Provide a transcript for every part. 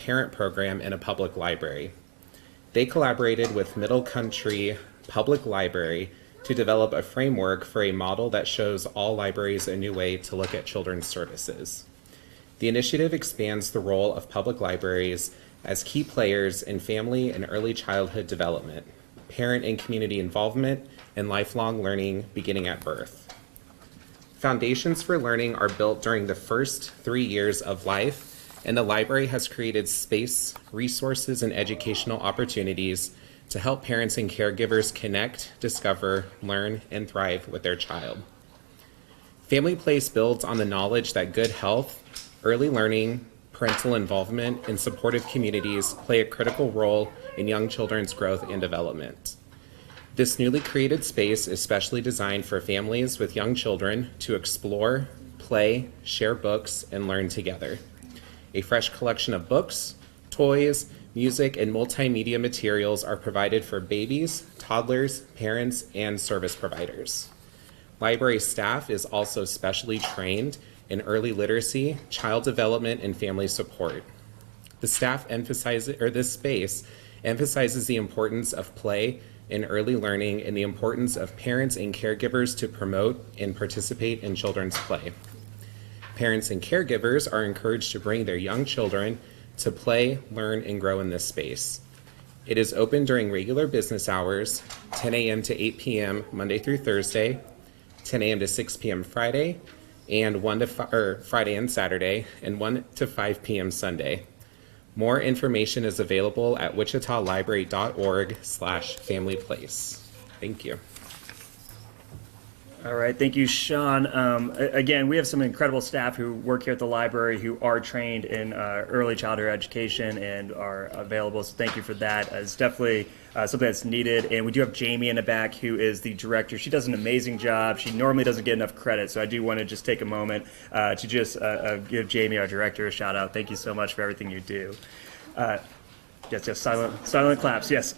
parent program in a public library. They collaborated with Middle Country Public Library to develop a framework for a model that shows all libraries a new way to look at children's services. The initiative expands the role of public libraries as key players in family and early childhood development, parent and community involvement, and lifelong learning beginning at birth. Foundations for learning are built during the first 3 years of life, and the library has created space, resources, and educational opportunities to help parents and caregivers connect, discover, learn, and thrive with their child. Family Place builds on the knowledge that good health, early learning, parental involvement, and supportive communities play a critical role in young children's growth and development. This newly created space is specially designed for families with young children to explore, play, share books, and learn together. A fresh collection of books, toys, music, and multimedia materials are provided for babies, toddlers, parents, and service providers. Library staff is also specially trained in early literacy, child development, and family support. This space emphasizes the importance of play in early learning and the importance of parents and caregivers to promote and participate in children's play. Parents and caregivers are encouraged to bring their young children to play, learn, and grow in this space. It is open during regular business hours, 10 a.m. to 8 p.m. Monday through Thursday, 10 a.m. to 6 p.m. Friday, and Friday and Saturday, and 1 to 5 p.m. Sunday. More information is available at wichitalibrary.org/familyplace. Thank you. All right, thank you, Sean. Again, we have some incredible staff who work here at the library who are trained in early childhood education and are available, so thank you for that. It's definitely something that's needed, and we do have Jamie in the back who is the director. She does an amazing job. She normally doesn't get enough credit, so I do want to just take a moment to just give Jamie, our director, a shout out. Thank you so much for everything you do. Yes, silent claps, yes.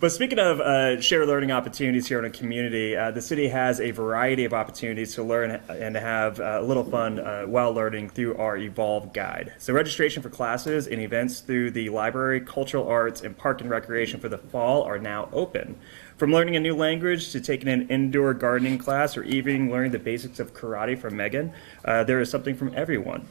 But speaking of shared learning opportunities here in a community, the city has a variety of opportunities to learn and to have a little fun while learning through our Evolve Guide. So registration for classes and events through the library, cultural arts, and park and recreation for the fall are now open. From learning a new language to taking an indoor gardening class or even learning the basics of karate from Megan, there is something from everyone.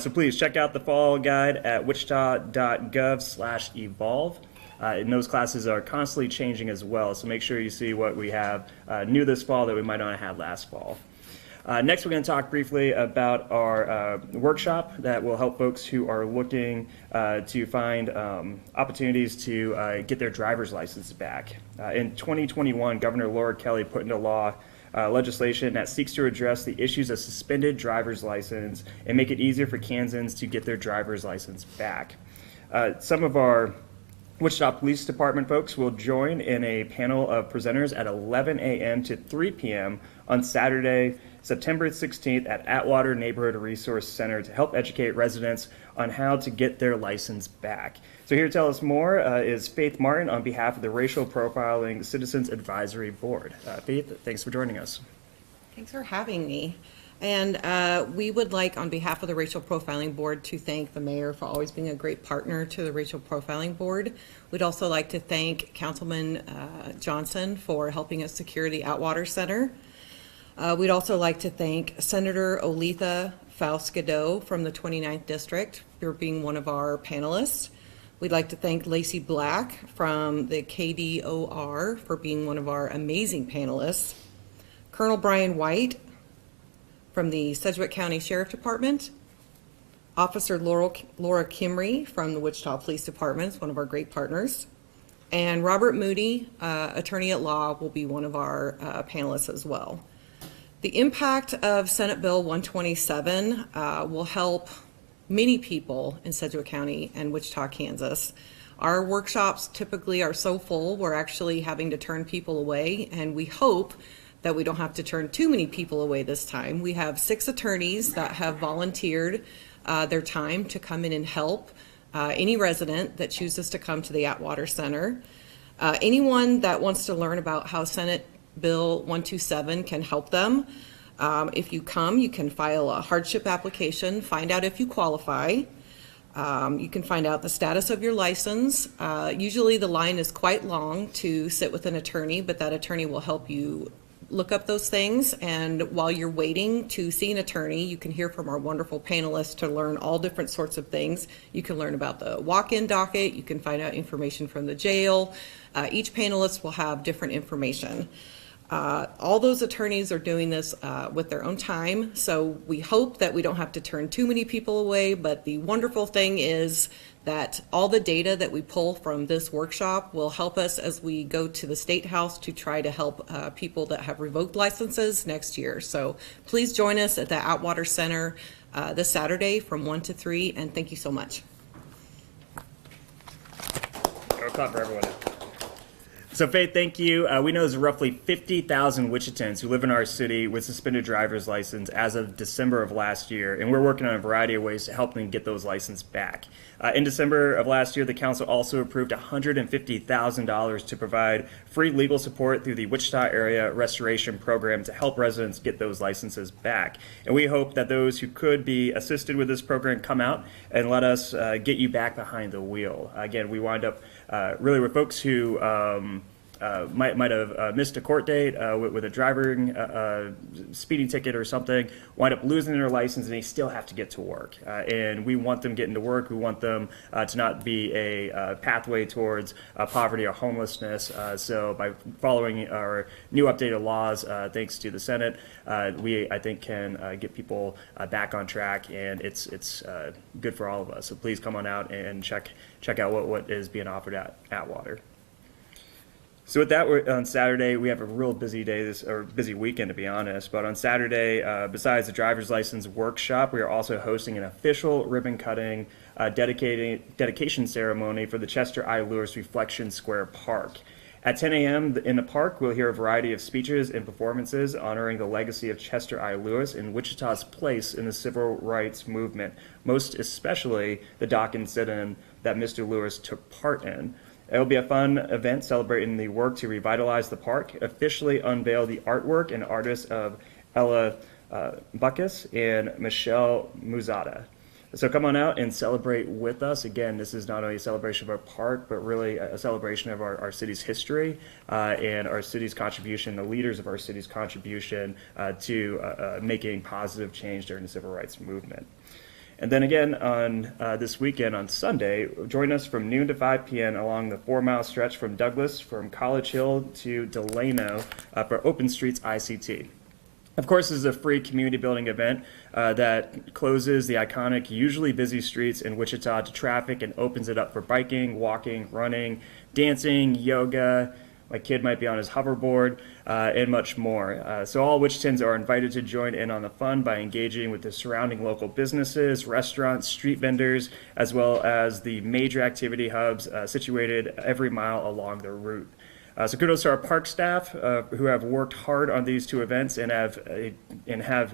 So please check out the fall guide at wichita.gov/evolve. And those classes are constantly changing as well, so make sure you see what we have new this fall that we might not have had last fall. Next, we're going to talk briefly about our workshop that will help folks who are looking to find opportunities to get their driver's license back. In 2021, Governor Laura Kelly put into law legislation that seeks to address the issues of suspended driver's license and make it easier for Kansans to get their driver's license back. Some of our Wichita Police Department folks will join in a panel of presenters at 11 a.m. to 3 p.m. on Saturday, September 16th at Atwater Neighborhood Resource Center to help educate residents on how to get their license back. So here to tell us more is Faith Martin on behalf of the Racial Profiling Citizens Advisory Board. Faith, thanks for joining us. Thanks for having me. And we would like, on behalf of the Racial Profiling Board, to thank the mayor for always being a great partner to the Racial Profiling Board. We'd also like to thank Councilman Johnson for helping us secure the Atwater Center. We'd also like to thank Senator Olitha Faust-Gadot from the 29th District for being one of our panelists. We'd like to thank Lacey Black from the KDOR for being one of our amazing panelists. Colonel Brian White from the Sedgwick County Sheriff Department. Officer Laura Kimry from the Wichita Police Department, one of our great partners. And Robert Moody, attorney at law, will be one of our panelists as well. The impact of Senate Bill 127 will help many people in Sedgwick County and Wichita, Kansas. Our workshops typically are so full, we're actually having to turn people away, and we hope that we don't have to turn too many people away this time. We have 6 attorneys that have volunteered their time to come in and help any resident that chooses to come to the Atwater Center. Anyone that wants to learn about how Senate Bill 127 can help them. If you come, you can file a hardship application, find out if you qualify. You can find out the status of your license. Usually the line is quite long to sit with an attorney, but that attorney will help you look up those things. And while you're waiting to see an attorney, you can hear from our wonderful panelists to learn all different sorts of things. You can learn about the walk-in docket. You can find out information from the jail. Each panelist will have different information. All those attorneys are doing this with their own time, so we hope that we don't have to turn too many people away, but the wonderful thing is that all the data that we pull from this workshop will help us as we go to the State House to try to help people that have revoked licenses next year. So please join us at the Atwater Center this Saturday from 1 to 3, and thank you so much. Go clap for everyone. So Faith, thank you. We know there's roughly 50,000 Wichitans who live in our city with suspended driver's license as of December of last year, and we're working on a variety of ways to help them get those licenses back. In December of last year, the council also approved $150,000 to provide free legal support through the Wichita Area Restoration Program to help residents get those licenses back. And we hope that those who could be assisted with this program come out and let us get you back behind the wheel. Again, we wind up really with folks who might have missed a court date with a driving speeding ticket or something, wind up losing their license, and they still have to get to work. And we want them getting to work. We want them to not be a pathway towards poverty or homelessness. So by following our new updated laws, thanks to the Senate, we, I think, can get people back on track, and it's good for all of us. So please come on out and check out what is being offered at Atwater. So with that, on Saturday, we have a real busy day, or busy weekend to be honest, but on Saturday, besides the driver's license workshop, we are also hosting an official ribbon cutting dedication ceremony for the Chester I. Lewis Reflection Square Park. At 10 a.m. in the park, we'll hear a variety of speeches and performances honoring the legacy of Chester I. Lewis and Wichita's place in the civil rights movement, most especially the dock and sit-in that Mr. Lewis took part in. It will be a fun event celebrating the work to revitalize the park, officially unveil the artwork and artists of Ella Buckus and Michelle Muzada. So come on out and celebrate with us. Again, this is not only a celebration of our park, but really a celebration of our city's history and our city's contribution, the leaders of our city's contribution to making positive change during the civil rights movement. And then again on this weekend on Sunday, join us from noon to 5 p.m. along the 4-mile stretch from Douglas, from College Hill to Delano for Open Streets ICT. Of course, this is a free community building event that closes the iconic, usually busy streets in Wichita to traffic and opens it up for biking, walking, running, dancing, yoga. My kid might be on his hoverboard, and much more. So all Wichitans are invited to join in on the fun by engaging with the surrounding local businesses, restaurants, street vendors, as well as the major activity hubs situated every mile along the route. So kudos to our park staff who have worked hard on these two events and have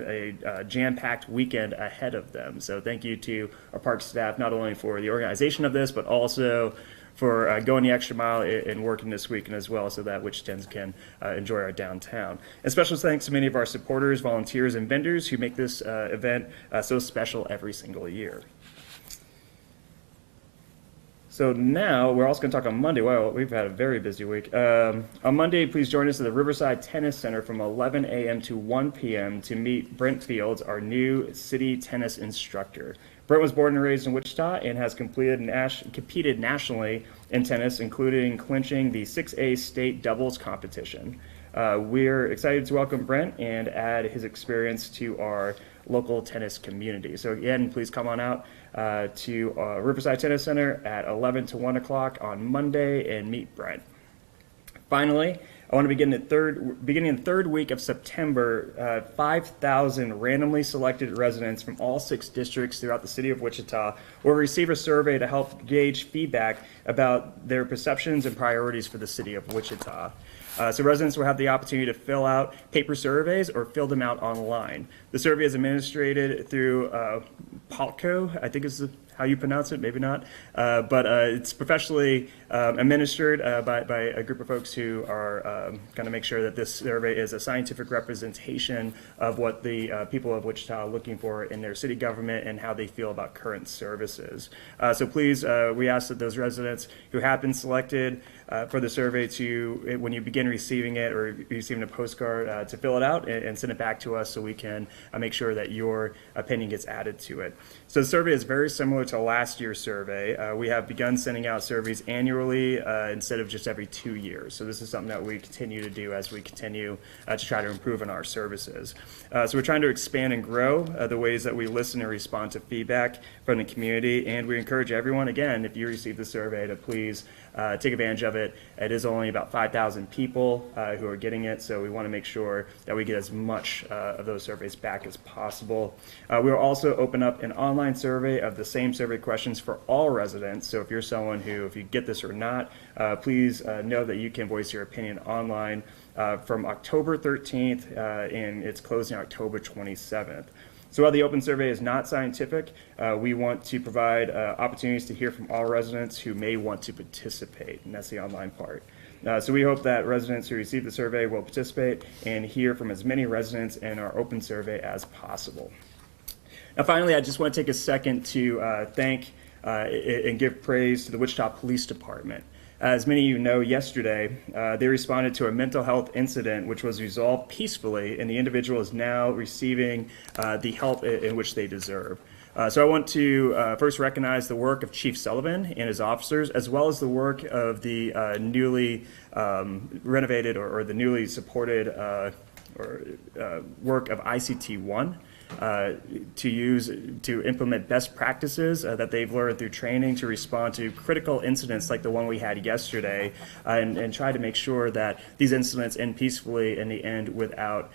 a jam-packed weekend ahead of them. So thank you to our park staff, not only for the organization of this, but also for going the extra mile and working this weekend as well, so that Wichitans can enjoy our downtown. And special thanks to many of our supporters, volunteers, and vendors who make this event so special every single year. So now we're also going to talk on Monday. Wow, we've had a very busy week. On Monday, please join us at the Riverside Tennis Center from 11 a.m. to 1 p.m. to meet Brent Fields, our new city tennis instructor. Brent was born and raised in Wichita and has competed nationally in tennis, including clinching the 6A state doubles competition. We're excited to welcome Brent and add his experience to our local tennis community. So again, please come on out to Riverside Tennis Center at 11 to 1 o'clock on Monday and meet Brent. Finally, I want to begin beginning the third week of September, 5,000 randomly selected residents from all 6 districts throughout the city of Wichita will receive a survey to help gauge feedback about their perceptions and priorities for the city of Wichita. So residents will have the opportunity to fill out paper surveys or fill them out online. The survey is administered through Palco, I think is how you pronounce it, maybe not, but it's professionally administered by a group of folks who are going to make sure that this survey is a scientific representation of what the people of Wichita are looking for in their city government and how they feel about current services. So please, we ask that those residents who have been selected for the survey to, when you begin receiving it or receiving a postcard, to fill it out and send it back to us so we can make sure that your opinion gets added to it. So the survey is very similar to last year's survey. We have begun sending out surveys annually instead of just every 2 years. So this is something that we continue to do as we continue to try to improve on our services. So we're trying to expand and grow the ways that we listen and respond to feedback from the community. And we encourage everyone, again, if you receive the survey, to please take advantage of it. It is only about 5,000 people who are getting it, so we want to make sure that we get as much of those surveys back as possible. We will also open up an online survey of the same survey questions for all residents. So if you're someone who, if you get this or not, please know that you can voice your opinion online from October 13th, and it's closing October 27th. So while the open survey is not scientific, we want to provide opportunities to hear from all residents who may want to participate, and that's the online part. So we hope that residents who receive the survey will participate and hear from as many residents in our open survey as possible. Now finally, I just want to take a second to thank and give praise to the Wichita Police Department. As many of you know, yesterday, they responded to a mental health incident which was resolved peacefully, and the individual is now receiving the help in which they deserve. So I want to first recognize the work of Chief Sullivan and his officers, as well as the work of the newly renovated or the newly supported work of ICT-1. To implement best practices that they've learned through training to respond to critical incidents like the one we had yesterday, and try to make sure that these incidents end peacefully in the end without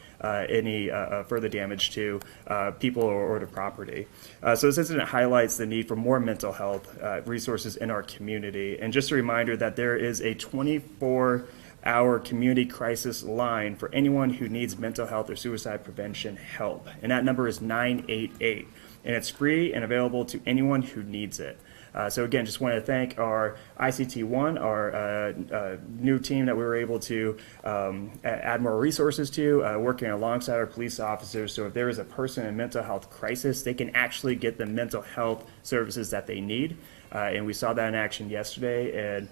any further damage to people or to property. So this incident highlights the need for more mental health resources in our community. And just a reminder that there is a 24-hour community crisis line for anyone who needs mental health or suicide prevention help. And that number is 988. And it's free and available to anyone who needs it. So again, just want to thank our ICT-1, our new team that we were able to add more resources to, working alongside our police officers. So if there is a person in mental health crisis, they can actually get the mental health services that they need. And we saw that in action yesterday, and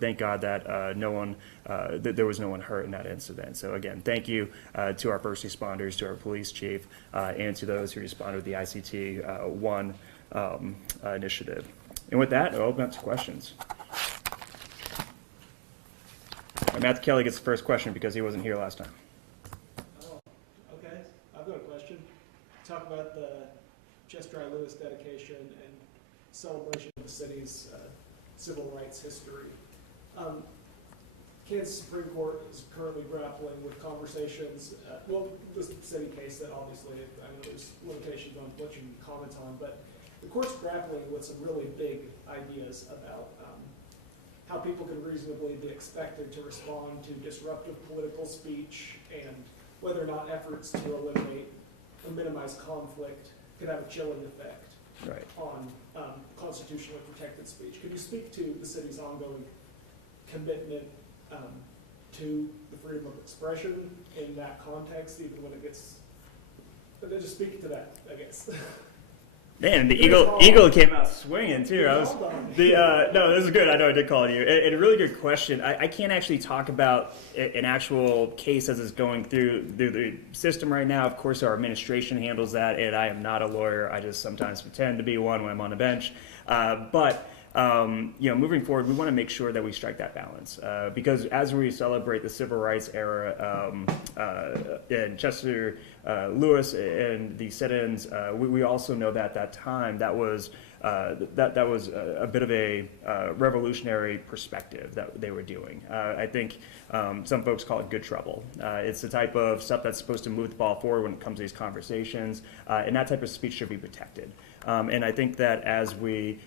thank God that that there was no one hurt in that incident. So again, thank you to our first responders, to our police chief, and to those who responded with the ICT-1 initiative. And with that, I'll open up to questions. Matthew Kelly gets the first question because he wasn't here last time. Oh, okay. I've got a question. Talk about the Chester I. Lewis dedication and celebration of the city's civil rights history. Kansas Supreme Court is currently grappling with conversations, the city case that obviously, I know there's limitations on what you can comment on, but the court's grappling with some really big ideas about how people can reasonably be expected to respond to disruptive political speech, and whether or not efforts to eliminate or minimize conflict could have a chilling effect on constitutionally protected speech. Could you speak to the city's ongoing commitment to the freedom of expression in that context, even when it gets, but then just speak to that, I guess. Man, the eagle came out swinging too. No, this is good. I know I did call on you. And a really good question. I can't actually talk about an actual case as it's going through the system right now. Of course, our administration handles that, and I am not a lawyer. I just sometimes pretend to be one when I'm on the bench. But moving forward, we want to make sure that we strike that balance because as we celebrate the civil rights era in Chester, Lewis, and the sit-ins, we also know that at that time that was a bit of a revolutionary perspective that they were doing. I think some folks call it good trouble. It's the type of stuff that's supposed to move the ball forward when it comes to these conversations, and that type of speech should be protected. And I think that as we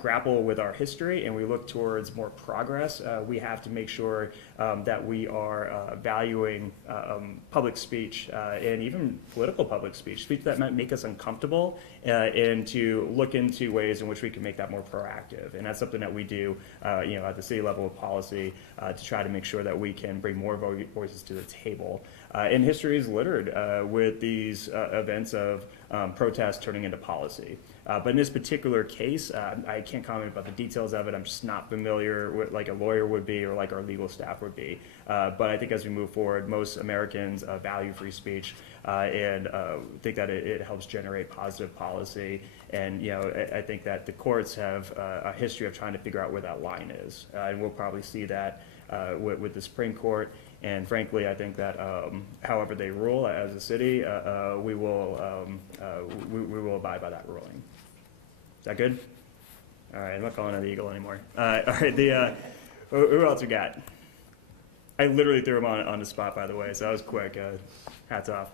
grapple with our history and we look towards more progress, we have to make sure that we are valuing public speech and even political public speech that might make us uncomfortable, and to look into ways in which we can make that more proactive. And that's something that we do at the city level of policy to try to make sure that we can bring more voices to the table. And history is littered with these events of protests turning into policy. But in this particular case, I can't comment about the details of it. I'm just not familiar with like a lawyer would be or like our legal staff would be. But I think as we move forward, most Americans value free speech and think that it helps generate positive policy. And I think that the courts have a history of trying to figure out where that line is, and we'll probably see that with the Supreme Court. And frankly, I think that however they rule as a city, we will abide by that ruling. Is that good? All right, I'm not calling it the Eagle anymore. All right, who else we got? I literally threw him on the spot, by the way, so that was quick. Hats off.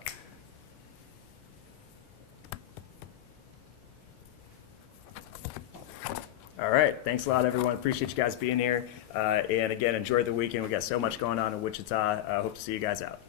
All right, thanks a lot, everyone. Appreciate you guys being here. And again, enjoy the weekend. We got so much going on in Wichita. Hope to see you guys out.